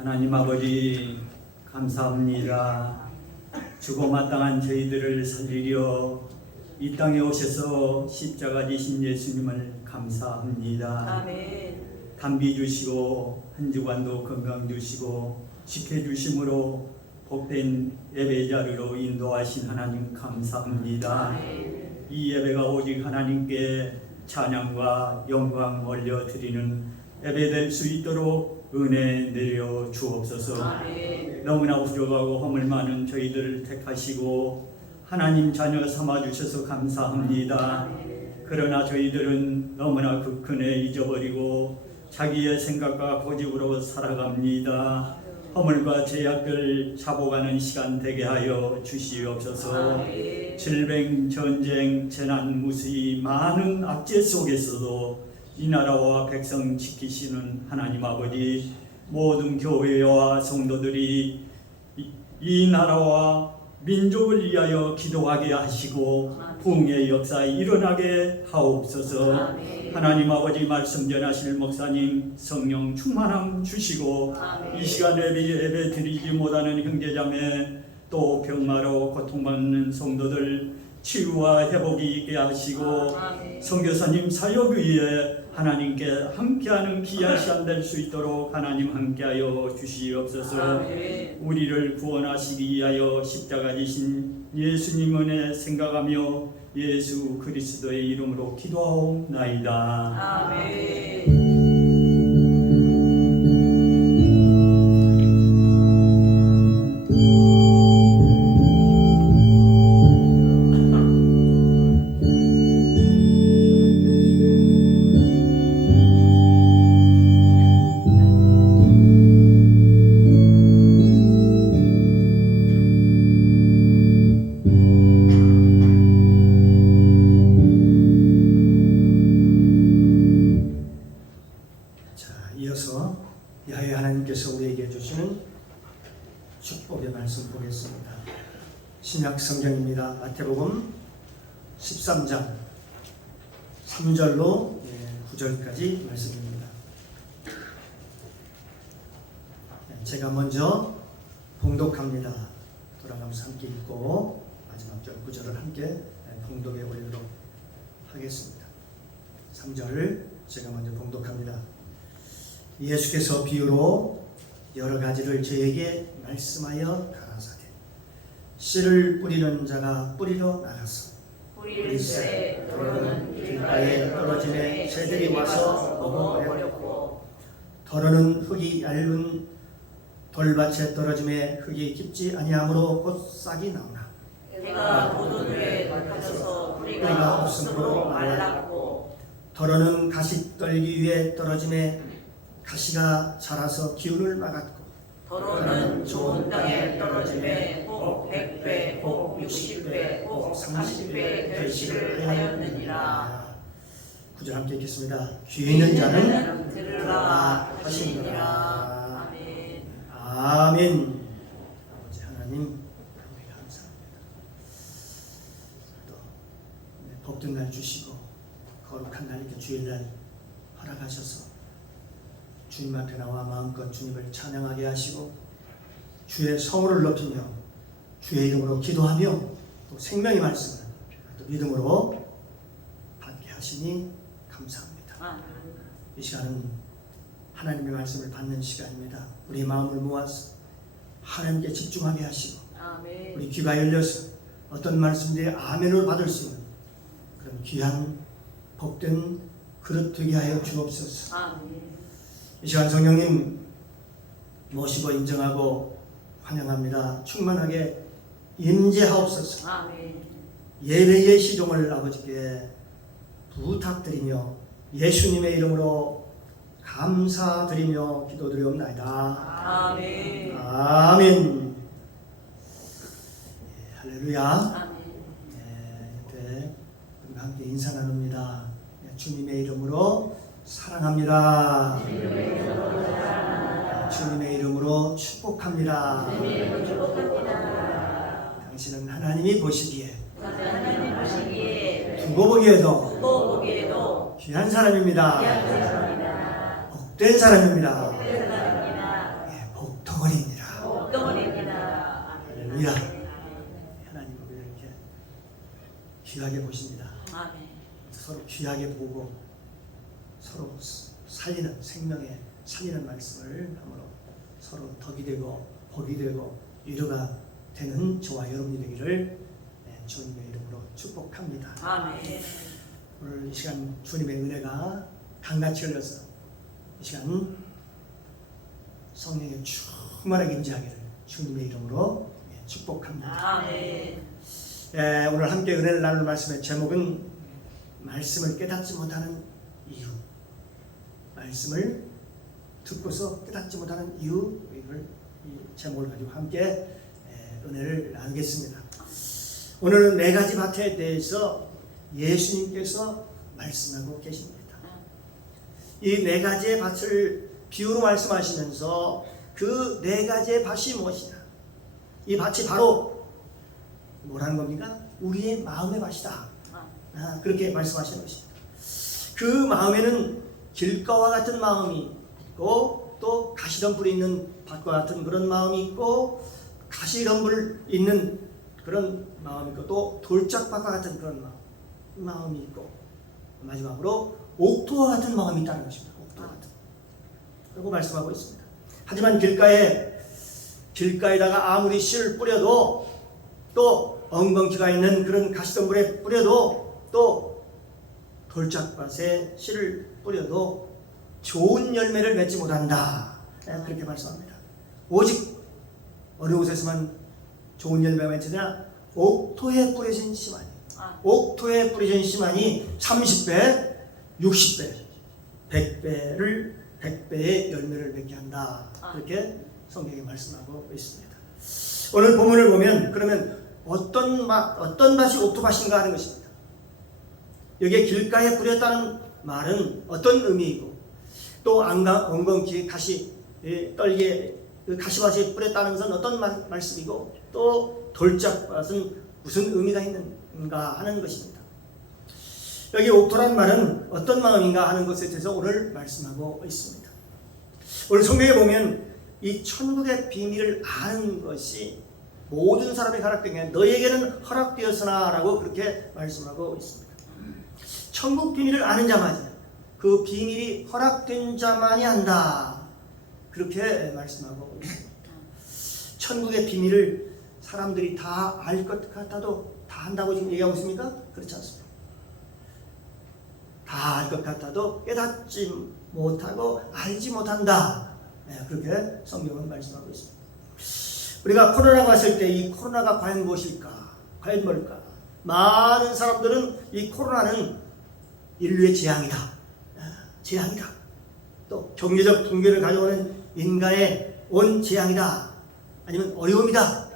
하나님 아버지 감사합니다. 죽어마땅한 저희들을 살리려 이 땅에 오셔서 십자가 지신 예수님을 감사합니다. 아멘. 담비 주시고 한 주간도 건강 주시고 지켜주심으로 복된 예배 자리로 인도하신 하나님 감사합니다. 아멘. 이 예배가 오직 하나님께 찬양과 영광 올려드리는 예배 될 수 있도록 은혜 내려 주옵소서. 아멘. 너무나 부족하고 허물 많은 저희들을 택하시고 하나님 자녀 삼아주셔서 감사합니다. 그러나 저희들은 너무나 그 큰애 잊어버리고 자기의 생각과 고집으로 살아갑니다. 허물과 죄악들 잡아가는 시간 되게 하여 주시옵소서. 질병, 전쟁, 재난, 무수히 많은 악재 속에서도 이 나라와 백성 지키시는 하나님 아버지, 모든 교회와 성도들이 이 나라와 민족을 위하여 기도하게 하시고 부흥의 역사 일어나게 하옵소서. 하나님 아버지 말씀 전하실 목사님 성령 충만함 주시고 이 시간 예배 드리지 못하는 형제자매 또 병마로 고통받는 성도들 치유와 회복이 있게 하시고 선교사님 사역 위에 하나님께 함께하는 귀한 시간 될 수 있도록 하나님 함께하여 주시옵소서. 우리를 구원하시기 위하여 십자가 지신 예수님 은혜 생각하며 예수 그리스도의 이름으로 기도하옵나이다. 아멘. 이어서 야훼 하나님께서 우리에게 주시는 축복의 말씀 보겠습니다. 신약 성경입니다. 마태복음 13장 3절로 9절까지 말씀입니다. 제가 먼저 봉독합니다. 돌아가면서 함께 읽고 마지막 절 9절을 함께 봉독에 올리도록 하겠습니다. 3절 제가 먼저 봉독합니다. 예수께서 비유로 여러 가지를 저에게 말씀하여 가라사대 씨를 뿌리는 자가 뿌리러 나가서 뿌리를 더러는 길가에 떨어지매 새들이 와서 먹어버렸고 더러는 흙이 얇은 돌밭에 떨어지매 흙이 깊지 아니하므로 곧 싹이 나오나 해가 돋은 후에 밝아져서 뿌리가 뿌리가 없으므로 말랐고 더러는 가시떨기 위에 떨어지매 가시가 자라서 기운을 막았고 더러는 좋은 땅에 떨어지매 혹 100배, 혹 60배, 혹 30배 결실을 하였느니라. 9절 함께 읽겠습니다. 귀 있는 자는 들으라 하시니라. 아멘. 아멘. 아버지 하나님 감사합니다. 또 복된 날 주시고 거룩한 날 이렇게 주일날 허락하셔서 주님 앞에 나와 마음껏 주님을 찬양하게 하시고 주의 성호를 높이며 주의 이름으로 기도하며 또 생명의 말씀을 또 믿음으로 받게 하시니 감사합니다. 이 시간은 하나님의 말씀을 받는 시간입니다. 우리 마음을 모아서 하나님께 집중하게 하시고 우리 귀가 열려서 어떤 말씀들이 아멘으로 받을 수 있는 그런 귀한 복된 그릇 되게 하여 주옵소서. 이 시간 성령님 모시고 인정하고 환영합니다. 충만하게 임재하옵소서. 예배의 시종을 아버지께 부탁드리며 예수님의 이름으로 감사드리며 기도드리옵나이다. 아멘. 아멘. 할렐루야. 옆에 함께 인사 나눕니다. 주님의 이름으로 사랑합니다. 주님의 이름으로 축복합니다. 당신은 하나님이 보시기에 두고 보기에도 귀한 사람입니다. 복된 사람입니다. 서로 귀하게 보고 서로 살리는 생명에 살리는 말씀을 함으로 서로 덕이 되고 복이 되고 위로가 되는 저와 여러분이 되기를 주님의 이름으로 축복합니다. 아멘. 오늘 이 시간 주님의 은혜가 강같이 흘러서 이 시간 성령의 충만하게 임재하기를 주님의 이름으로 축복합니다. 아멘. 오늘 함께 은혜를 나눌 말씀의 제목은 말씀을 깨닫지 못하는 이유. 말씀을 듣고서 깨닫지 못하는 이유. 이걸 이 제목을 가지고 함께 은혜를 나누겠습니다. 오늘은 네 가지 밭에 대해서 예수님께서 말씀하고 계십니다. 이 네 가지의 밭을 비유로 말씀하시면서 그 네 가지의 밭이 무엇이냐? 이 밭이 바로 뭐라는 겁니까? 우리의 마음의 밭이다. 그렇게 말씀하시는 것입니다. 그 마음에는 길가와 같은 마음이 있고 또 가시덤불이 있는 밭과 같은 그런 마음이 있고 가시덤불 있는 그런 마음이 있고 또 돌짝밭과 같은 그런 마음이 있고 마지막으로 옥토와 같은 마음이 있다는 것입니다. 옥토와 같은. 그리고 말씀하고 있습니다. 하지만 길가에다가 아무리 씨를 뿌려도 또 엉겅퀴가 있는 그런 가시덤불에 뿌려도 또 돌짝밭에 씨를 뿌려도 좋은 열매를 맺지 못한다. 그렇게 말씀합니다. 오직 어느 곳에서만 좋은 열매가 맺으냐? 옥토에 뿌려진 씨만이. 옥토에 뿌려진 씨만이 30배, 60배, 100배의 열매를 맺게 한다. 그렇게 성경이 말씀하고 있습니다. 오늘 본문을 보면 그러면 어떤 밭이 옥토밭인가 하는 것입니다. 여기에 길가에 뿌렸다는 말은 어떤 의미이고 또 엉겅퀴 떨기에 가시밭에 뿌렸다는 것은 어떤 말씀이고 또 돌짝밭은 무슨 의미가 있는가 하는 것입니다. 여기 옥토란 말은 어떤 마음인가 하는 것에 대해서 오늘 말씀하고 있습니다. 오늘 성경에 보면 이 천국의 비밀을 아는 것이 모든 사람이 허락된 너에게는 허락되었으나 라고 그렇게 말씀하고 있습니다. 천국 비밀을 아는 자만이 그 비밀이 허락된 자만이 한다. 그렇게 말씀하고 있습니다. 천국의 비밀을 사람들이 다 알 것 같아도 다 한다고 지금 얘기하고 있습니까? 그렇지 않습니다. 다 알 것 같아도 깨닫지 못하고 알지 못한다. 그렇게 성경은 말씀하고 있습니다. 우리가 코로나가 왔을 때 이 코로나가 과연 무엇일까? 과연 뭘까? 많은 사람들은 이 코로나는 인류의 재앙이다. 재앙이다. 또 경제적 붕괴를 가져오는 인간의 온 재앙이다. 아니면 어려움이다.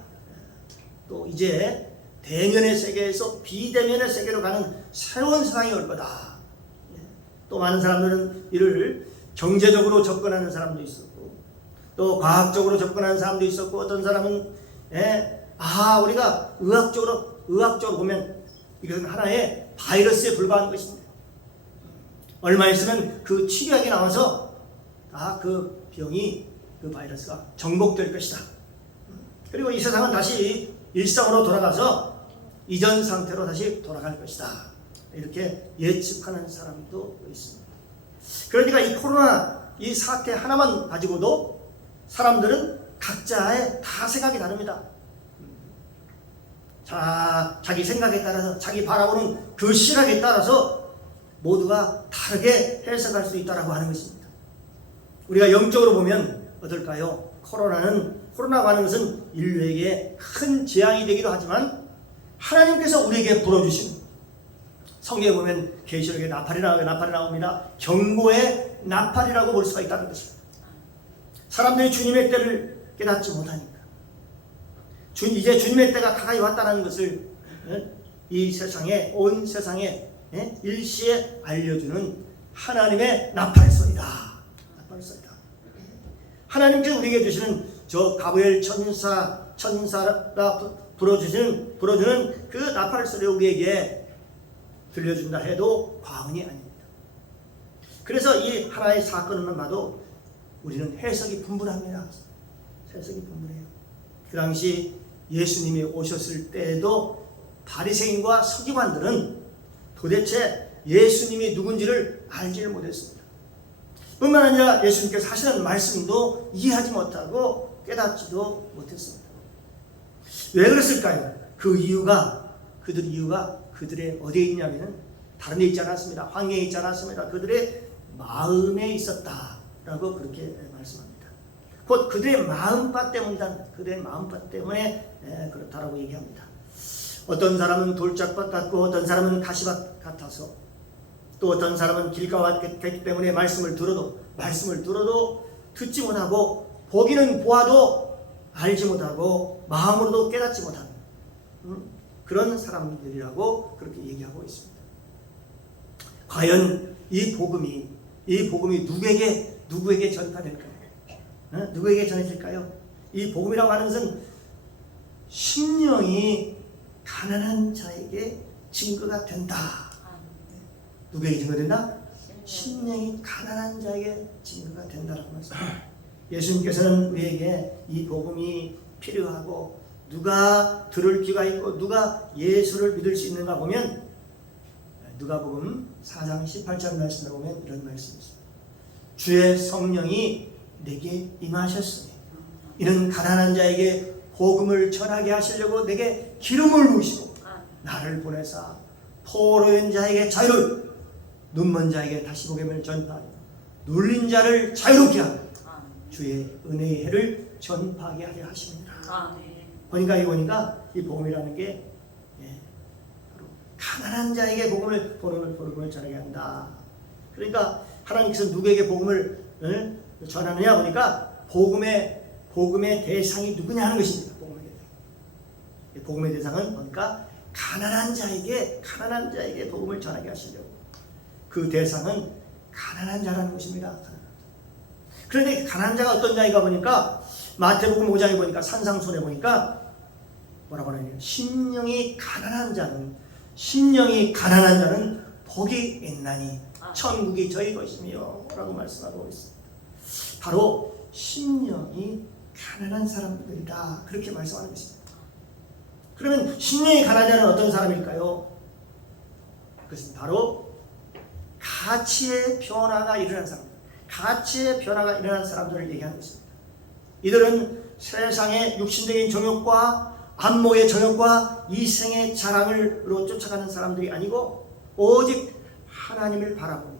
또 이제 대면의 세계에서 비대면의 세계로 가는 새로운 세상이 올 거다. 또 많은 사람들은 이를 경제적으로 접근하는 사람도 있었고 또 과학적으로 접근하는 사람도 있었고 어떤 사람은 우리가 의학적으로 보면 이것은 하나의 바이러스에 불과한 것입니다. 얼마 있으면 그 치료약이 나와서 그 병이 그 바이러스가 정복될 것이다. 그리고 이 세상은 다시 일상으로 돌아가서 이전 상태로 다시 돌아갈 것이다. 이렇게 예측하는 사람도 있습니다. 그러니까 이 코로나 이 사태 하나만 가지고도 사람들은 각자의 다 생각이 다릅니다. 자기 생각에 따라서 자기 바라보는 그 시각에 따라서 모두가 다르게 해석할 수 있다고 하는 것입니다. 우리가 영적으로 보면 어떨까요? 코로나가 하는 것은 인류에게 큰 재앙이 되기도 하지만 하나님께서 우리에게 불어주신 성경에 보면 계시록에 나팔이 나옵니다. 경고의 나팔이라고 볼 수가 있다는 것입니다. 사람들이 주님의 때를 깨닫지 못하니까 이제 주님의 때가 가까이 왔다는 것을 이 세상에 온 세상에 일시에 알려주는 하나님의 나팔 소리다. 나팔 소리다. 하나님께서 우리에게 주시는 저 가브리엘 천사가 불어주는 그 나팔 소리를 우리에게 들려준다 해도 과언이 아닙니다. 그래서 이 하나의 사건만 봐도 우리는 해석이 분분합니다. 해석이 분분해요. 그 당시 예수님이 오셨을 때에도 바리새인과 서기관들은 도대체 예수님이 누군지를 알지를 못했습니다. 뿐만 아니라 예수님께서 하시는 말씀도 이해하지 못하고 깨닫지도 못했습니다. 왜 그랬을까요? 그 이유가 그들의 어디에 있냐면 다른 데 있지 않았습니다. 황해에 있지 않았습니다. 그들의 마음에 있었다라고 그렇게 말씀합니다. 곧 그들의 마음밭 때문이다. 그들의 마음밭 때문에 그렇다라고 얘기합니다. 어떤 사람은 돌짝밭 같고 어떤 사람은 가시밭 같아서 또 어떤 사람은 길가와 같기 때문에 말씀을 들어도 듣지 못하고 보기는 보아도 알지 못하고 마음으로도 깨닫지 못하는 그런 사람들이라고 그렇게 얘기하고 있습니다. 과연 이 복음이 누구에게 전파될까요? 누구에게 전해질까요? 이 복음이라고 하는 것은 심령이 가난한 자에게 증거가 된다. 누구에게 증거된다? 심령이 가난한 자에게 증거가 된다라고 말씀합니다. 예수님께서는 우리에게 이 복음이 필요하고 누가 들을 귀가 있고 누가 예수를 믿을 수 있는가 보면 누가복음 4장 18절 말씀을 보면 이런 말씀이 있습니다. 주의 성령이 내게 임하셨으니 이는 가난한 자에게 복음을 전하게 하시려고 내게 기름을 부으시고 나를 보내사 포로인 자에게 자유를 눈먼 자에게 다시 복음을 전파하며 눌린 자를 자유롭게 하며 주의 은혜의 해를 전파하게 하려 하십니다. 보니까 이 복음이라는 게 바로 가난한 자에게 복음을 전하게 한다. 그러니까 하나님께서 누구에게 복음을 전하느냐 보니까 복음의 대상이 누구냐 하는 것입니다. 복음의 대상은 보니까 가난한 자에게 복음을 전하게 하시려고. 그 대상은 가난한 자라는 것입니다. 그런데 가난한 자가 어떤 자인가 보니까 마태복음 5장에 보니까 산상손에 보니까 뭐라고 하냐면 심령이 가난한 자는 복이 있나니 천국이 저희 것이며 라고 말씀하고 있습니다. 바로 심령이 가난한 사람들이다. 그렇게 말씀하는 것입니다. 그러면 심령이 가난한 자는 어떤 사람일까요? 그것은 바로 가치의 변화가 일어난 사람들을 얘기하는 것입니다. 이들은 세상의 육신적인 정욕과 안목의 정욕과 이생의 자랑으로 쫓아가는 사람들이 아니고 오직 하나님을 바라보며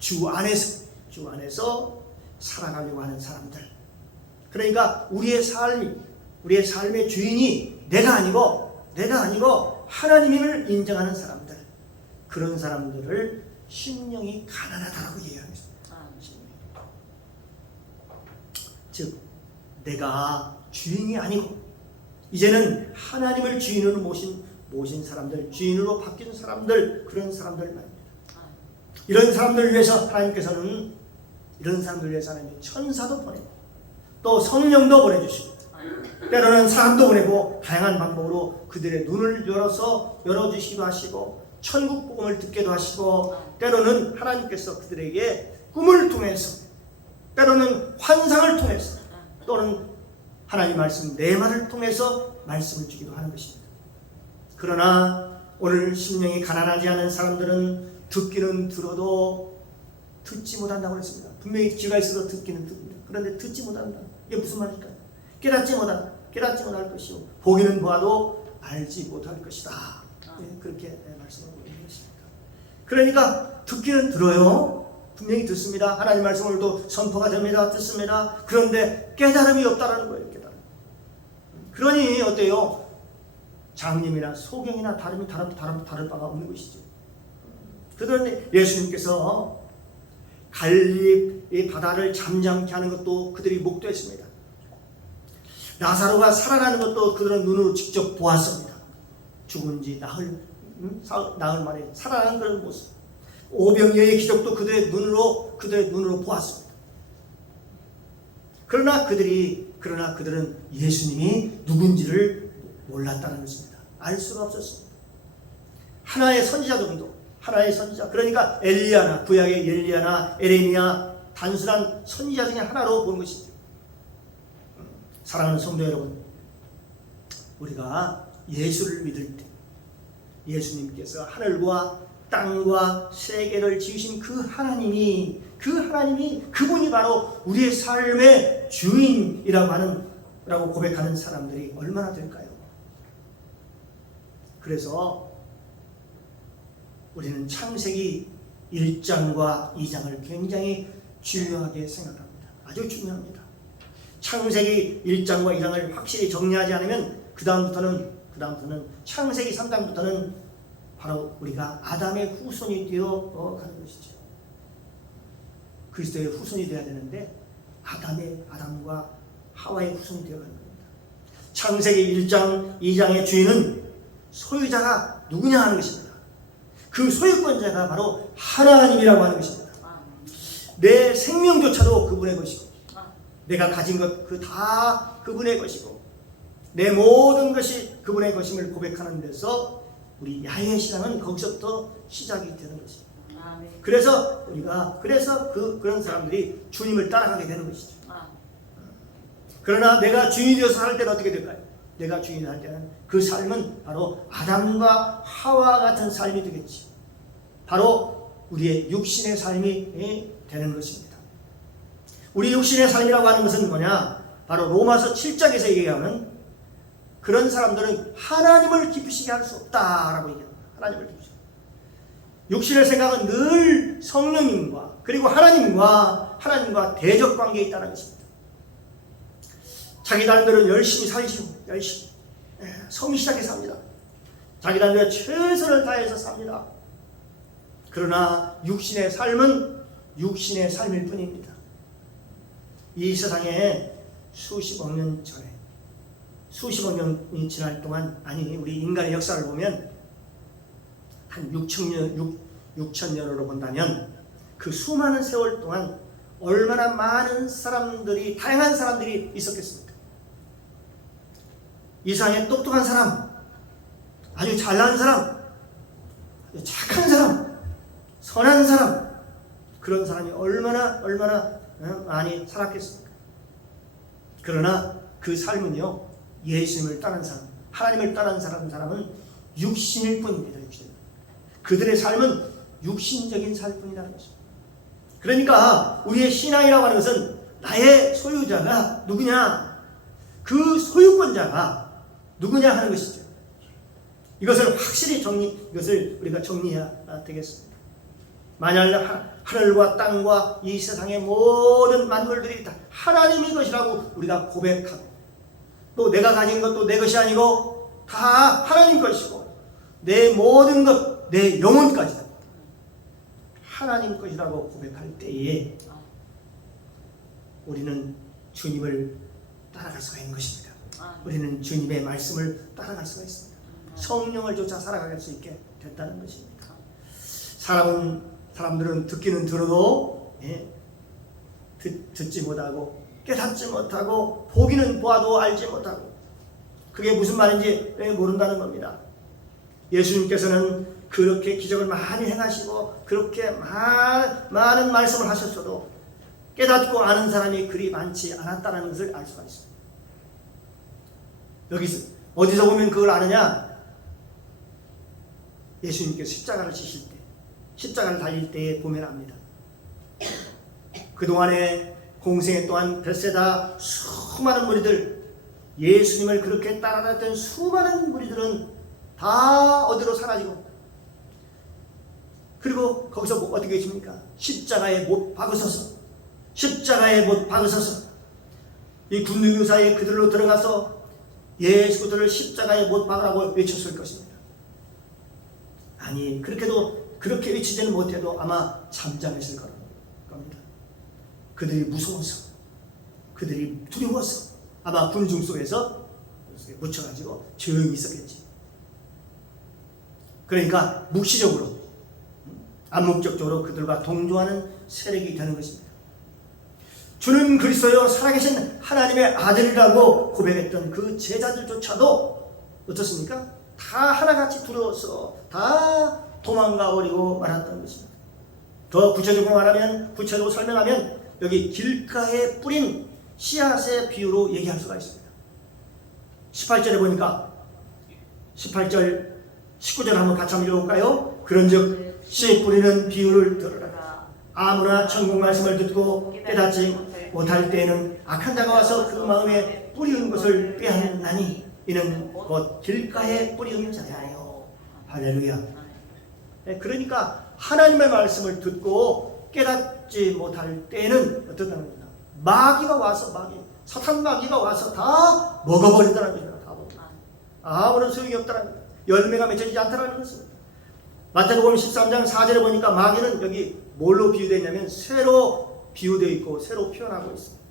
주 안에서 살아가려고 하는 사람들. 그러니까 우리의 삶의 주인이 내가 아니고 하나님임을 인정하는 사람들. 그런 사람들을 심령이 가난하다고 얘기하는 것입니다. 즉 내가 주인이 아니고 이제는 하나님을 주인으로 모신 사람들, 주인으로 바뀐 사람들, 그런 사람들 말입니다. 이런 사람들을 위해서 하나님께서는 하나님이 천사도 보내고 또 성령도 보내주시고 때로는 사람도 보내고 다양한 방법으로 그들의 눈을 열어주시기도 하시고 천국 복음을 듣게도 하시고 때로는 하나님께서 그들에게 꿈을 통해서 때로는 환상을 통해서 또는 하나님 말씀 내 말을 통해서 말씀을 주기도 하는 것입니다. 그러나 오늘 심령이 가난하지 않은 사람들은 듣기는 들어도 듣지 못한다고 했습니다. 분명히 귀가 있어도 듣기는 듣습니다. 그런데 듣지 못한다. 이게 무슨 말일까요? 깨닫지 못할 것이요 보기는 보아도 알지 못할 것이다. 그렇게 말씀하고 있는 것입니다. 그러니까 듣기는 들어요. 분명히 듣습니다. 하나님 말씀을 또 선포가 됩니다. 듣습니다. 그런데 깨달음이 없다라는 거예요. 그러니 어때요? 장님이나 소경이나 다를 바가 없는 것이죠. 그런데 예수님께서 갈릴리 바다를 잠잠케 하는 것도 그들이 목도했습니다. 나사로가 살아나는 것도 그들은 눈으로 직접 보았습니다. 죽은 지 나흘 만에 살아나는 그런 모습. 오병이어의 기적도 그들의 눈으로 보았습니다. 그러나 그들은 예수님이 누군지를 몰랐다는 것입니다. 알 수가 없었습니다. 하나의 선지자, 그러니까 엘리야나 구약의 엘리야나 에레미야 단순한 선지자 중에 하나로 보는 것이죠. 사랑하는 성도 여러분, 우리가 예수를 믿을 때 예수님께서 하늘과 땅과 세계를 지으신 그 하나님이 그분이 바로 우리의 삶의 주인이라고 고백하는 사람들이 얼마나 될까요? 그래서 우리는 창세기 1장과 2장을 굉장히 중요하게 생각합니다. 아주 중요합니다. 창세기 1장과 2장을 확실히 정리하지 않으면 그 다음부터는 창세기 3장부터는 바로 우리가 아담의 후손이 되어 가는 것이죠. 그리스도의 후손이 되어야 되는데 아담과 하와의 후손이 되어 가는 겁니다. 창세기 1장, 2장의 주인은 소유자가 누구냐 하는 것입니다. 그 소유권자가 바로 하나님이라고 하는 것입니다. 내 생명조차도 그분의 것이고 내가 가진 것 그 다 그분의 것이고 내 모든 것이 그분의 것임을 고백하는 데서 우리 야훼 신앙은 거기서부터 시작이 되는 것입니다. 그래서 그런 사람들이 주님을 따라가게 되는 것이죠. 그러나 내가 주인이 되어서 살 때는 어떻게 될까요? 내가 주인이 할 때는 그 삶은 바로 아담과 하와 같은 삶이 되겠지. 바로 우리의 육신의 삶이 되는 것입니다. 우리 육신의 삶이라고 하는 것은 뭐냐? 바로 로마서 7장에서 얘기하는 그런 사람들은 하나님을 기쁘시게 할 수 없다라고 얘기합니다. 하나님을 기쁘시게. 육신의 생각은 늘 성령님과 그리고 하나님과 대적 관계에 있다는 것입니다. 자기 나름대로 열심히 살지요. 열심히 성실하게 삽니다. 자기 나름대로 최선을 다해서 삽니다. 그러나 육신의 삶은 육신의 삶일 뿐입니다. 이 세상에 수십억 년이 지날 동안 우리 인간의 역사를 보면 한 6천년으로 본다면 그 수많은 세월 동안 얼마나 많은 사람들이 다양한 사람들이 있었겠습니까? 이 세상에 똑똑한 사람, 아주 잘난 사람, 아주 착한 사람, 선한 사람, 그런 사람이 얼마나 많이 살았겠습니까? 그러나 그 삶은요, 예수님을 따른 사람, 하나님을 따른 사람은 육신일 뿐입니다. 그들의 삶은 육신적인 삶뿐이라는 것입니다. 그러니까 우리의 신앙이라고 하는 것은 나의 소유자가 누구냐, 그 소유권자가 누구냐 하는 것이죠. 이것을 확실히 이것을 우리가 정리해야 되겠습니다. 만약 하늘과 땅과 이 세상의 모든 만물들이 다 하나님의 것이라고 우리가 고백하고, 또 내가 가진 것도 내 것이 아니고 다 하나님 것이고, 내 모든 것, 내 영혼까지 하나님 것이라고 고백할 때에 우리는 주님을 따라갈 수가 있는 것입니다. 우리는 주님의 말씀을 따라갈 수가 있습니다. 성령을 쫓아 살아갈 수 있게 됐다는 것입니다. 사람들은 듣기는 들어도 듣지 못하고 깨닫지 못하고 보기는 보아도 알지 못하고, 그게 무슨 말인지 모른다는 겁니다. 예수님께서는 그렇게 기적을 많이 행하시고 그렇게 많은 말씀을 하셨어도 깨닫고 아는 사람이 그리 많지 않았다는 것을 알 수가 있습니다. 여기서 어디서 보면 그걸 아느냐? 예수님께서 십자가를 지실 때, 십자가를 달릴 때에 보면 압니다. 그동안에 공생애 동안 벳세다 수많은 무리들, 예수님을 그렇게 따라다녔던 수많은 무리들은 다 어디로 사라지고, 그리고 거기서 어떻게 계십니까? 십자가에 못 박으소서, 십자가에 못 박으소서. 이 군중사에 그들로 들어가서 예수 그들을 십자가에 못 박으라고 외쳤을 것입니다. 아니, 그렇게 외치지는 못해도 아마 잠잠했을 겁니다. 그들이 무서워서, 그들이 두려워서 아마 군중 속에서 묻혀가지고 조용히 있었겠지. 그러니까 묵시적으로, 암묵적으로 그들과 동조하는 세력이 되는 것입니다. 주는 그리스도요 살아계신 하나님의 아들이라고 고백했던 그 제자들조차도 어떻습니까? 다 하나같이 두려워서 다 도망가 버리고 말았다는 것입니다. 더 구체적으로 설명하면 여기 길가에 뿌린 씨앗의 비유로 얘기할 수가 있습니다. 18절에 보니까 18절 19절 한번 같이 한번 읽어볼까요? 그런즉 씨 뿌리는 비유를 들으라. 아무나 천국 말씀을 듣고 깨닫지 못할 때에는 악한 자가 와서 그 마음에 뿌리운 것을 빼앗나니 이는 곧 길가에 뿌리운 자야요. 할렐루야. 그러니까 하나님의 말씀을 듣고 깨닫지 못할 때에는 어떻다는 겁니다. 마귀가 와서 사탄 마귀가 와서 다 먹어버린다는 것입니다. 다 먹어. 아무런 소용이 없다는 겁니다. 열매가 맺혀지지 않다는 것입니다. 마태복음 13장 4절에 보니까 마귀는 여기 뭘로 비유되냐면 새로 비유되어 있고 새로 표현하고 있습니다.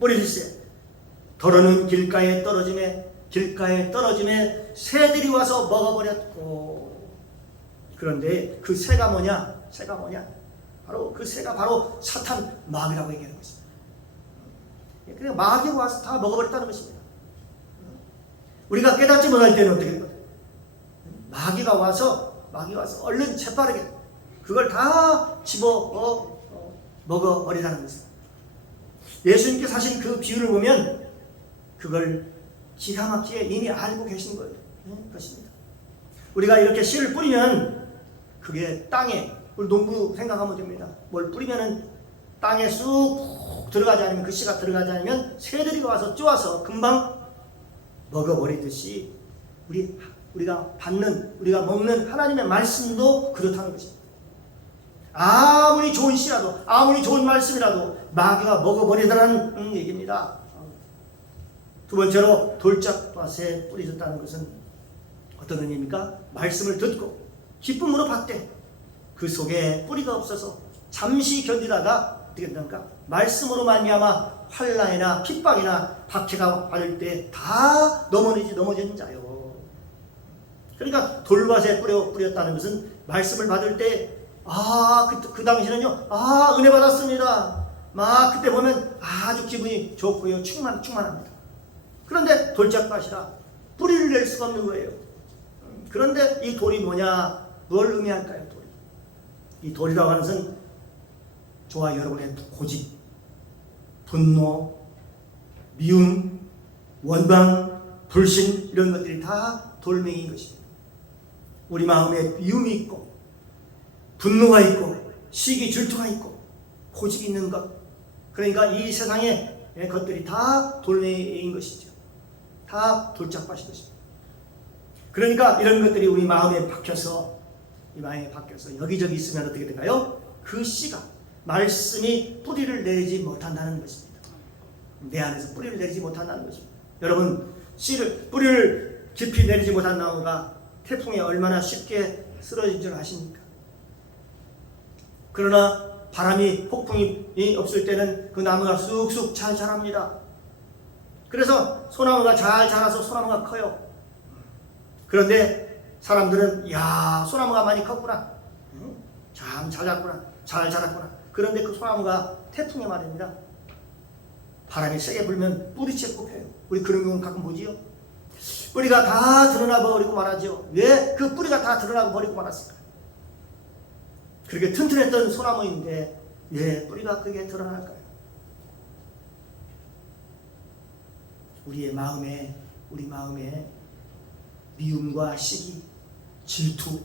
뿌리일세 더러는 길가에 떨어짐에 새들이 와서 먹어버렸고. 그런데 그 새가 뭐냐? 바로 그 새가 바로 사탄 마귀라고 얘기하는 것입니다. 그냥 마귀가 와서 다 먹어버렸다는 것입니다. 우리가 깨닫지 못할 때는 어떻게 되거든요? 마귀가 와서 얼른 재빠르게 그걸 다 집어 먹어버리라는 것입니다. 예수님께서 하신 그 비유를 보면 그걸 기가 막히게 이미 알고 계신 거예요. 것입니다. 우리가 이렇게 씨를 뿌리면 그게 땅에, 우리 농부 생각하면 됩니다. 뭘 뿌리면은 땅에 쑥 들어가지 않으면, 그 씨가 들어가지 않으면 새들이 와서 쪼아서 금방 먹어버리듯이 우리가 먹는 하나님의 말씀도 그렇다는 것입니다. 아무리 좋은 씨라도, 아무리 좋은 말씀이라도 마귀가 먹어버리더라는 얘기입니다. 두 번째로 돌짝밭에 뿌려졌다는 것은 어떤 의미입니까? 말씀을 듣고 기쁨으로 받되 그 속에 뿌리가 없어서 잠시 견디다가 어떻게 된답니까? 말씀으로 말미암아 환난이나 핍박이나 박해가 받을 때 다 넘어지는 자요. 그러니까 돌밭에 뿌렸다는 것은 말씀을 받을 때 그 당시는요, 은혜 받았습니다. 막 그때 보면 아주 기분이 좋고요, 충만합니다. 그런데 돌짝밭이라 뿌리를 낼 수가 없는 거예요. 그런데 이 돌이 뭐냐? 뭘 의미할까요? 이 돌이라고 하는 것은 저와 여러분의 고집, 분노, 미움, 원망, 불신 이런 것들이 다 돌멩이인 것입니다. 우리 마음에 미움이 있고 분노가 있고 시기 질투가 있고 고집이 있는 것, 그러니까 이 세상의 것들이 다 돌멩이인 것이죠. 다 돌짝밭인 것입니다. 그러니까 이런 것들이 우리 마음에 박혀서 여기저기 있으면 어떻게 될까요? 그 씨가, 말씀이 뿌리를 내리지 못한다는 것입니다. 내 안에서 뿌리를 내리지 못한다는 것입니다. 여러분, 뿌리를 깊이 내리지 못한 나무가 태풍에 얼마나 쉽게 쓰러진 줄 아십니까? 그러나 바람이, 폭풍이 없을 때는 그 나무가 쑥쑥 잘 자랍니다. 그래서 소나무가 잘 자라서 소나무가 커요. 그런데 사람들은 소나무가 많이 컸구나, 참 잘 자랐구나. 그런데 그 소나무가 태풍에 말입니다, 바람이 세게 불면 뿌리채 꼽혀요. 우리 그런 경우는 가끔 보지요. 뿌리가 다 드러나 버리고 말하죠. 왜 그 뿌리가 다 드러나고 버리고 말았을까? 그렇게 튼튼했던 소나무인데 왜 뿌리가 그게 드러날까요? 우리 마음에 미움과 시기, 질투,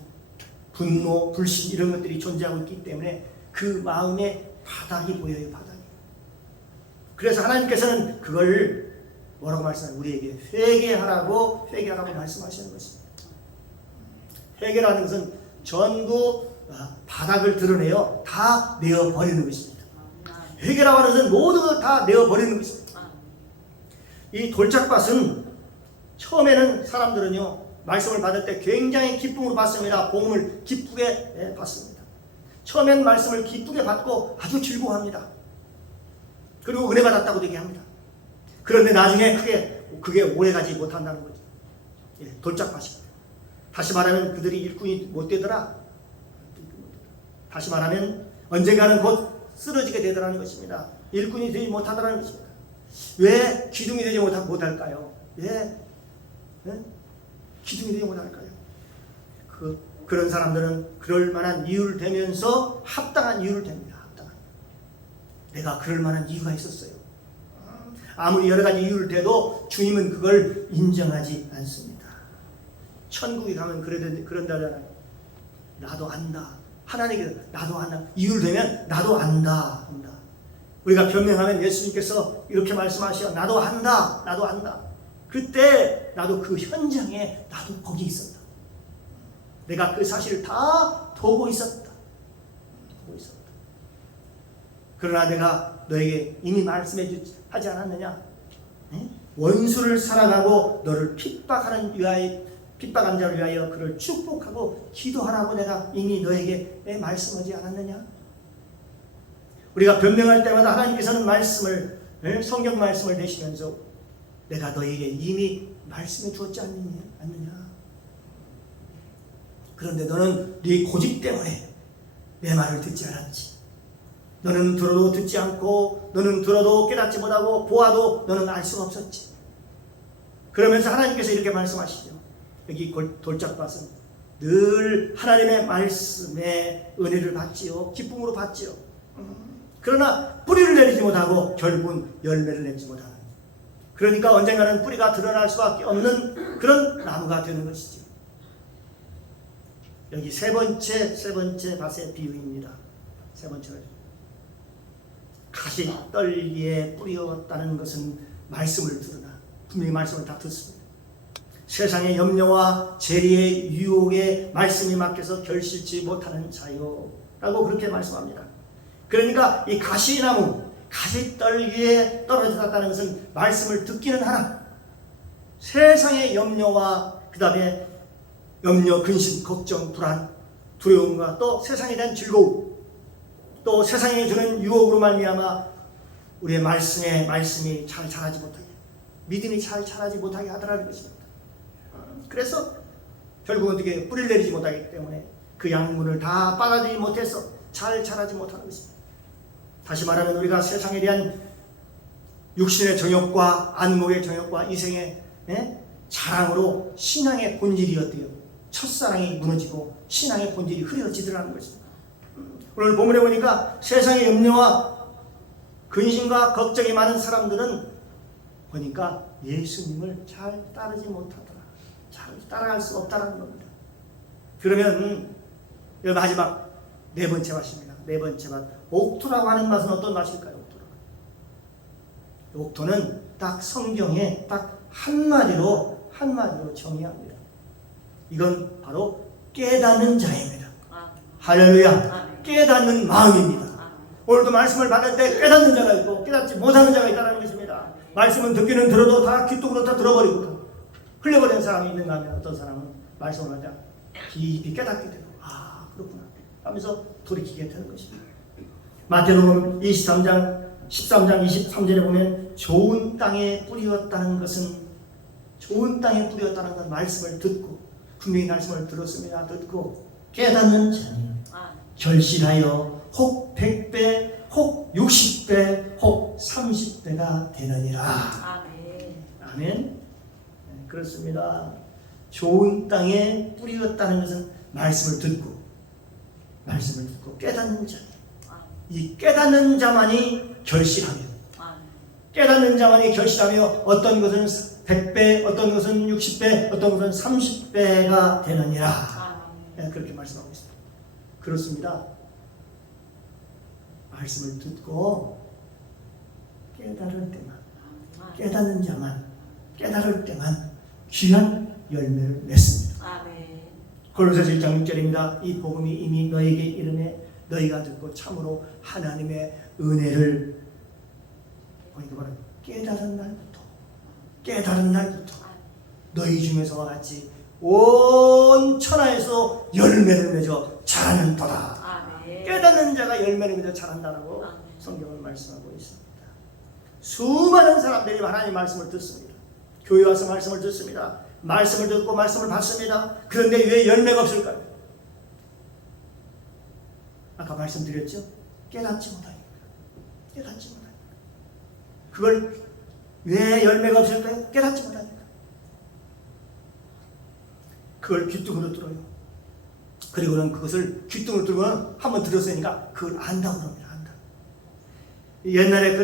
분노, 불신 이런 것들이 존재하고 있기 때문에 그 마음에 바닥이 보여요. 바닥이. 그래서 하나님께서는 그걸 뭐라고 말씀하세요? 우리에게 회개하라고 말씀하시는 것입니다. 회개라는 것은 전부 바닥을 드러내요. 다 내어버리는 것입니다. 회개라고 하는 것은 모든 걸 다 내어버리는 것입니다. 이 돌짝밭은 처음에는 사람들은요, 말씀을 받을 때 굉장히 기쁨으로 받습니다. 복음을 기쁘게 받습니다. 처음엔 말씀을 기쁘게 받고 아주 즐거워합니다. 그리고 은혜 받았다고 얘기합니다. 그런데 나중에 그게 오래가지 못한다는 거죠. 돌짝밭입니다. 다시 말하면 그들이 일꾼이 못 되더라. 다시 말하면 언젠가는 곧 쓰러지게 되더라는 것입니다. 일꾼이 되지 못하더라는 것입니다. 왜 기둥이 되지 못할까요? 왜 기둥이 되지 못할까요? 그런 사람들은 그럴 만한 이유를 대면서 합당한 이유를 댑니다. 내가 그럴 만한 이유가 있었어요. 아무리 여러 가지 이유를 대도 주님은 그걸 인정하지 않습니다. 천국에 가면 그런다잖아요. 나도 안다. 하나님께서 나도 안다. 이유를 대면 나도 안다 한다. 우리가 변명하면 예수님께서 이렇게 말씀하셔. 나도 안다. 나도 안다. 그때 나도 그 현장에 나도 거기 있었다. 내가 그 사실을 다 보고 있었다. 보고 있었다. 그러나 내가 너에게 이미 하지 않았느냐? 원수를 사랑하고 너를 핍박한 자를 위하여 그를 축복하고 기도하라고 내가 이미 너에게 말씀하지 않았느냐? 우리가 변명할 때마다 하나님께서는 성경 말씀을 내시면서 내가 너에게 이미 말씀해 주었지 않느냐? 그런데 너는 네 고집 때문에 내 말을 듣지 않았지. 너는 들어도 듣지 않고, 너는 들어도 깨닫지 못하고, 보아도 너는 알 수가 없었지. 그러면서 하나님께서 이렇게 말씀하시죠. 여기 돌짝밭은 늘 하나님의 말씀에 은혜를 받지요. 기쁨으로 받지요. 그러나 뿌리를 내리지 못하고 결국은 열매를 내지 못하는. 그러니까 언젠가는 뿌리가 드러날 수밖에 없는 그런 나무가 되는 것이죠. 여기 세 번째 밭의 비유입니다. 세 번째로 가시떨기에 뿌리었다는 것은 말씀을 들으나 분명히 말씀을 다 듣습니다. 세상의 염려와 재리의 유혹에 말씀이 막혀서 결실치 못하는 자요 라고 그렇게 말씀합니다. 그러니까 이 가시나무, 가시떨기에 떨어졌다는 것은 말씀을 듣기는 하나 세상의 염려와 그 다음에 염려, 근심, 걱정, 불안, 두려움과 또 세상에 대한 즐거움, 또 세상에 주는 유혹으로 말미암아 우리의 말씀이 잘 자라지 못하게, 믿음이 잘 자라지 못하게 하더라는 것입니다. 그래서 결국 어떻게 뿌리를 내리지 못하기 때문에 그 양분을 다 빨아들이지 못해서 잘 자라지 못하는 것입니다. 다시 말하면 우리가 세상에 대한 육신의 정욕과 안목의 정욕과 이생의 자랑으로 신앙의 본질이었대요. 첫사랑이 무너지고 신앙의 본질이 흐려지더라는 것입니다. 오늘 본문에 보니까 세상의 염려와 근심과 걱정이 많은 사람들은 보니까 예수님을 잘 따르지 못하더라. 잘 따라갈 수 없다는 겁니다. 그러면 마지막 네 번째 밭입니다. 네 번째 밭. 옥토라고 하는 밭은 어떤 밭일까요? 옥토는 딱 성경에 딱 한마디로 정의합니다. 이건 바로 깨닫는 자입니다. 할렐루야. 깨닫는 마음입니다. 오늘도 말씀을 받을 때 깨닫는 자가 있고 깨닫지 못하는 자가 있다는 것입니다. 말씀은 듣기는 들어도 다 귀뚝으로 다 들어버리고 흘려버리는 사람이 있는가 하면 어떤 사람은 말씀을 하자 깊이 깨닫게 되고 그렇구나 하면서 돌이키게 되는 것입니다. 마태복음 13장 23절에 보면 좋은 땅에 뿌리었다는 것은 말씀을 듣고 분명히 말씀을 들었습니다. 듣고 깨닫는 자니 결실하여 혹 100배 혹 60배 혹 30배가 되느니라. 아멘. 그렇습니다. 좋은 땅에 뿌리었다는 것은 말씀을 듣고 깨닫는 자. 이 깨닫는 자만이 결실하며 깨닫는 자만이 결실하며 어떤 것은 100배, 어떤 것은 60배, 어떤 것은 30배가 되느니라. 그렇게 말씀하고 있습니다. 그렇습니다. 말씀을 듣고 깨달을 때만, 깨닫는 자만, 깨달을 때만 귀한 열매를 맺습니다. 골로새서 1장 6절입니다. 이 복음이 이미 너에게 이르매 너희가 듣고 참으로 하나님의 은혜를 깨달은 날부터 너희 중에서와 같이 온 천하에서 열매를 맺어 자라는도다. 깨닫는 자가 열매를 맺어 자란다라고 성경을 말씀하고 있습니다. 수많은 사람들이 하나님의 말씀을 듣습니다. 교회 와서 말씀을 듣습니다. 말씀을 듣고 말씀을 받습니다. 그런데 왜 열매가 없을까요? 아까 말씀드렸죠? 깨닫지 못하니까. 그걸 왜 열매가 없을까요? 깨닫지 못하니까. 그걸 귀뚱으로 들어요. 그리고는 그것을 귀뚱으로 들고는 한번 들었으니까 그걸 안다고 합니다. 안다. 옛날에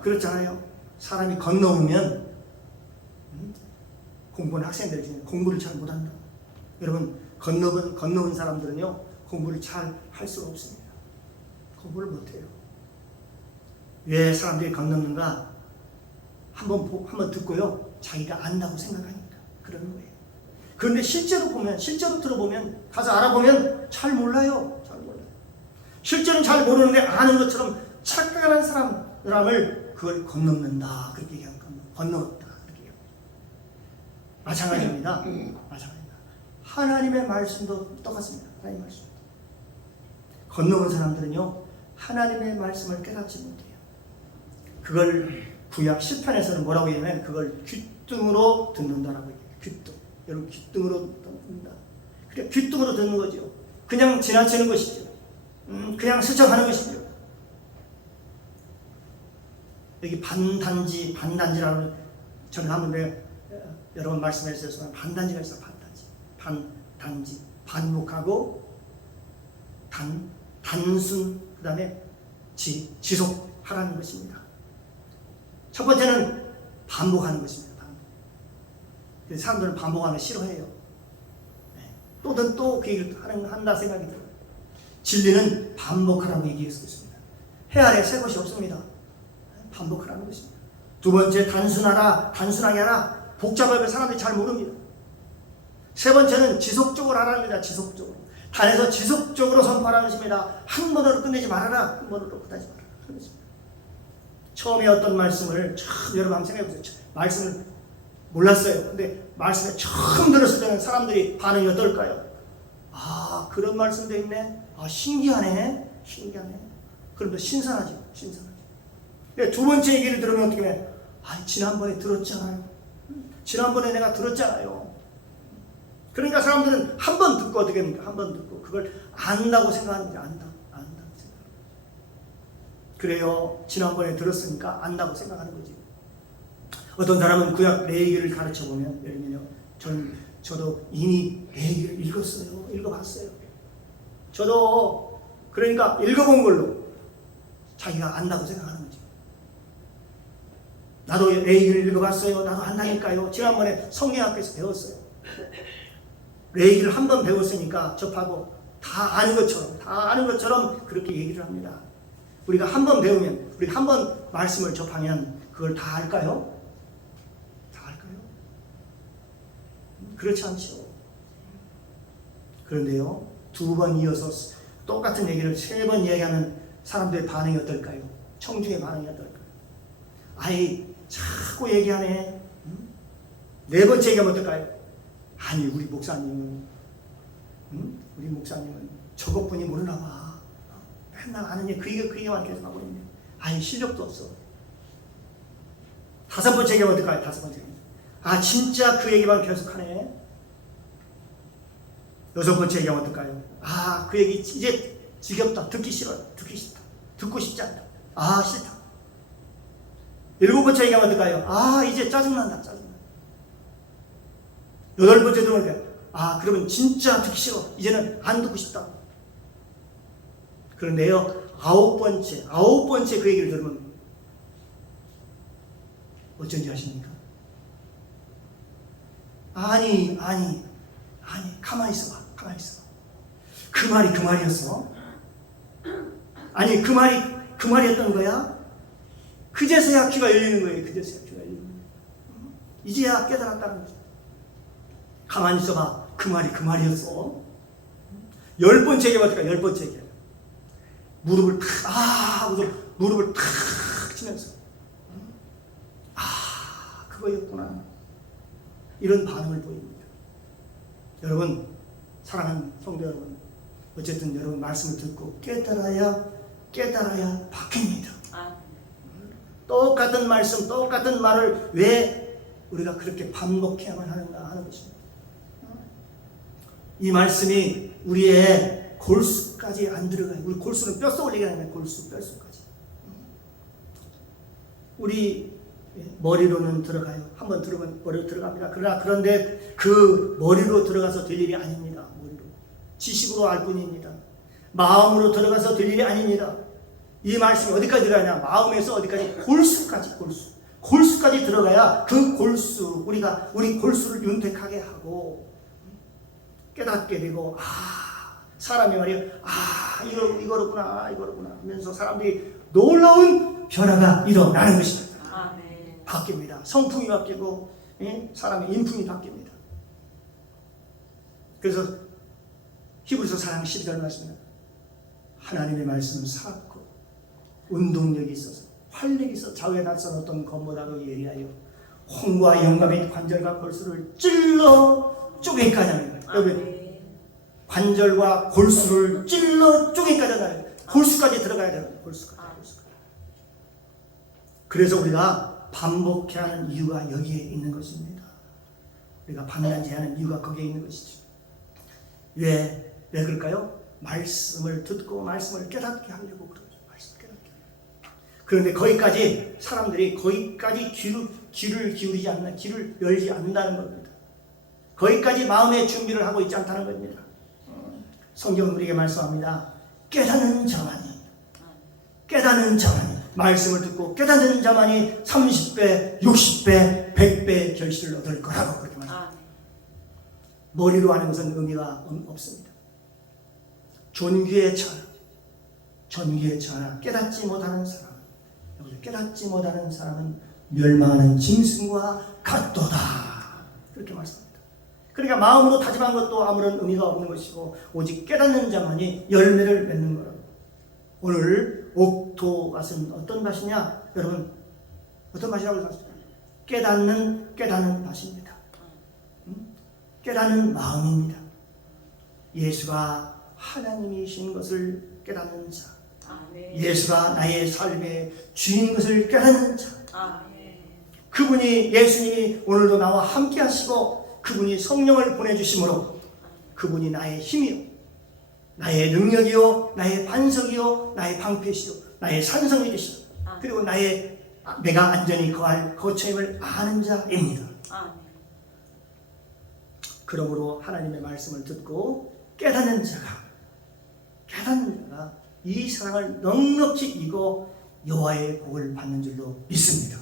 그렇잖아요. 사람이 건너오면 공부하는 학생들이 공부를 잘 못한다. 여러분 건너온 사람들은요 공부를 잘 할 수가 없습니다. 공부를 못해요. 왜 사람들이 건너는가? 한번 듣고요, 자기가 안다고 생각하니까 그러는 거예요. 그런데 실제로 들어보면, 가서 알아보면 잘 몰라요. 실제로는 잘 모르는데 아는 것처럼 착각하는 사람을 그걸 건너는다. 그렇게 얘기하는 겁니다. 건너었다. 그렇게 얘기합니다. 마찬가지입니다. 하나님의 말씀도 똑같습니다. 하나님의 말씀. 건너온 사람들은요, 하나님의 말씀을 깨닫지 못해요. 그걸 구약 10편에서는 뭐라고 얘기하면 그걸 귓등으로 듣는다라고 얘기해요. 귓등. 여러분, 귓등으로 듣는다. 그래, 귓등으로 듣는 거죠. 그냥 지나치는 것이죠. 그냥 스쳐가는 것이죠. 여기 반단지라는, 저는 한번 여러 번 말씀했었지만 반단지가 있어요. 반단지. 반복하고 단순, 그 다음에 지속하라는 것입니다. 첫 번째는 반복하는 것입니다. 그래서 사람들은 반복하는 거 싫어해요. 또 그 얘기를 한다 생각이 들어요. 진리는 반복하라고 얘기했고 있습니다. 해 아래 새 것이 없습니다. 반복하라는 것입니다. 두 번째, 단순하게 하라. 복잡하게 사람들이 잘 모릅니다. 세 번째는 지속적으로 하라는 겁니다. 지속적으로. 단에서 지속적으로 선포하라는 것입니다. 한 번으로 끝내지 말아라. 한 번으로 끝내지 말아라. 그런 것입니다. 처음에 어떤 말씀을 여러분 한번 생각해 보세요. 말씀을 몰랐어요. 근데 말씀을 처음 들었을 때는 사람들이 반응이 어떨까요? 아, 그런 말씀도 있네. 아, 신기하네. 그럼 신선하죠. 두 번째 얘기를 들으면 어떻게 해? 아, 지난번에 들었잖아요. 지난번에 내가 들었잖아요. 그러니까 사람들은 한 번 듣고 어떻게 합니까? 한 번 듣고 그걸 안다고 생각하는데 안다고 생각합니다. 그래요. 지난번에 들었으니까 안다고 생각하는 거지. 어떤 사람은 구약 레위기를 가르쳐 보면, 예를 들면 저도 이미 레위기를 읽어봤어요. 저도 그러니까 읽어본 걸로 자기가 안다고 생각하는 거지. 나도 레위기를 읽어봤어요. 나도 안다니까요. 지난번에 성경학교에서 배웠어요. 레위기를 한 번 배웠으니까 접하고 다 아는 것처럼 그렇게 얘기를 합니다. 우리가 한 번 배우면, 우리가 한 번 말씀을 접하면 그걸 다 알까요? 그렇지 않죠. 그런데요, 두 번 이어서 똑같은 얘기를 세 번 얘기하면 사람들의 반응이 어떨까요? 청중의 반응이 어떨까요? 아이, 자꾸 얘기하네. 네 번째 얘기하면 어떨까요? 아니, 우리 목사님은 저것뿐이 모르나 봐. 맨날 아는 얘기, 그 얘기만 계속 하고 있네. 아니, 실력도 없어. 다섯 번째 얘기하면 어떨까요? 아, 진짜 그 얘기만 계속하네. 여섯 번째 얘기하면 어떨까요? 아, 그 얘기 이제 지겹다. 듣기 싫다. 듣고 싶지 않다. 아, 싫다. 일곱 번째 얘기하면 어떨까요? 아, 이제 짜증난다. 여덟 번째 들어오니까 아, 그러면 진짜 듣기 싫어. 이제는 안 듣고 싶다. 그런데요, 아홉 번째 그 얘기를 들으면 어쩐지 아십니까? 아니, 가만히 있어봐. 그 말이 그 말이었어? 아니, 그 말이었던 거야? 그제서야 귀가 열리는 거예요. 이제야 깨달았다는 거죠. 가만히 있어봐. 그 말이 그 말이었어. 열 번째 얘기가 어떨까? 무릎을 탁 치면서 그거였구나. 이런 반응을 보입니다. 여러분, 사랑하는 성도 여러분, 어쨌든 여러분 말씀을 듣고 깨달아야 바뀝니다. 똑같은 말씀, 똑같은 말을 왜 우리가 그렇게 반복해야만 하는가 하는 것입니다. 이 말씀이 우리의 골수까지 안 들어가요. 우리 골수는 뼛속을 얘기하는 거예요. 뼛속까지. 우리 머리로는 들어가요. 한번 들어가면 머리로 들어갑니다. 그런데 그 머리로 들어가서 될 일이 아닙니다. 지식으로 알 뿐입니다. 마음으로 들어가서 될 일이 아닙니다. 이 말씀이 어디까지 들어가냐? 마음에서 어디까지? 골수까지 들어가야 그 골수, 우리 골수를 윤택하게 하고 깨닫게 되고, 사람이 말이야, 이거로구나 하면서 사람들이 놀라운 변화가 일어나는 것입니다. 아멘. 바뀝니다. 성품이 바뀌고, 사람의 인품이 바뀝니다. 그래서 히브리서 4장 12절 말씀입니다. 하나님의 말씀은 살았고 운동력이 있어서 활력이 있어 좌우에 낯선 어떤 검보다도 예리하여 홍과 영과 및 관절과 골수를 찔러 쪼개까지 합니다. 여기 아멘. 관절과 골수를 찔러 쪼개까지 하는 골수까지 들어가야 돼요. 골수까지. 그래서 우리가 반복해야 하는 이유가 여기에 있는 것입니다. 우리가 반복해야 하는 이유가 거기에 있는 것이죠. 왜 그럴까요? 말씀을 듣고 말씀을 깨닫게 하려고 그러죠. 말씀을 깨닫게. 그런데 거기까지 사람들이 거기까지 귀를 기울이지 않는, 귀를 열지 않는다는 겁니다. 거기까지 마음의 준비를 하고 있지 않다는 겁니다. 성경은 우리에게 말씀합니다. 깨닫는 자만이 말씀을 듣고 깨닫는 자만이 30배, 60배, 100배 결실을 얻을 거라고 그렇게 말합니다. 머리로 하는 것은 의미가 없습니다. 존귀의 전하, 깨닫지 못하는 사람, 깨닫지 못하는 사람은 멸망하는 짐승과 같도다. 그렇게 말씀합니다. 그러니까 마음으로 다짐한 것도 아무런 의미가 없는 것이고 오직 깨닫는 자만이 열매를 맺는 거라고. 오늘 옥토밭은 어떤 밭이냐? 여러분, 어떤 밭이라고 생각하십니까? 깨닫는 밭입니다. 깨닫는 마음입니다. 예수가 하나님이신 것을 깨닫는 자, 예수가 나의 삶의 주인 것을 깨닫는 자, 그분이 예수님이 오늘도 나와 함께 하시고 그분이 성령을 보내주심으로 그분이 나의 힘이요 나의 능력이요 나의 반석이요 나의 방패시요 나의 산성이 되시오 그리고 내가 안전히 거할 거처임을 아는 자입니다. 그러므로 하나님의 말씀을 듣고 깨닫는 자가 이 사랑을 넉넉히 이고 여호와의 복을 받는 줄로 믿습니다.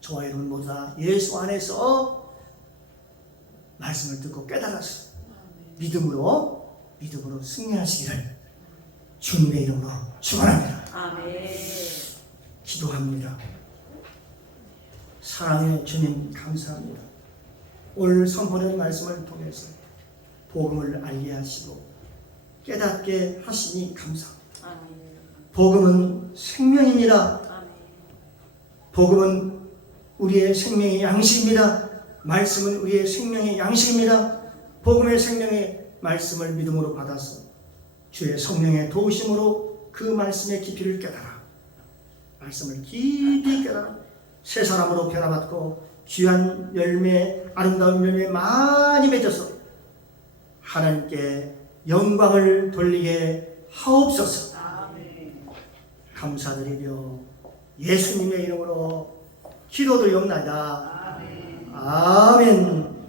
저와 여러분 모두 다 예수 안에서 말씀을 듣고 깨달아서 믿음으로 승리하시기를 주님의 이름으로 축원합니다. 기도합니다. 사랑의 주님 감사합니다. 오늘 선포된 말씀을 통해서 복음을 알게 하시고 깨닫게 하시니 감사합니다. 복음은 생명입니다. 복음은 우리의 생명의 양식입니다. 말씀은 우리의 생명의 양식입니다. 복음의 생명의 말씀을 믿음으로 받아서 주의 성령의 도우심으로 그 말씀의 깊이를 깨달아 말씀을 깊이 깨달아 새 사람으로 변화받고 귀한 열매, 아름다운 열매 많이 맺어서 하나님께 영광을 돌리게 하옵소서. 감사드리며 예수님의 이름으로 기도드리옵나이다. 아멘.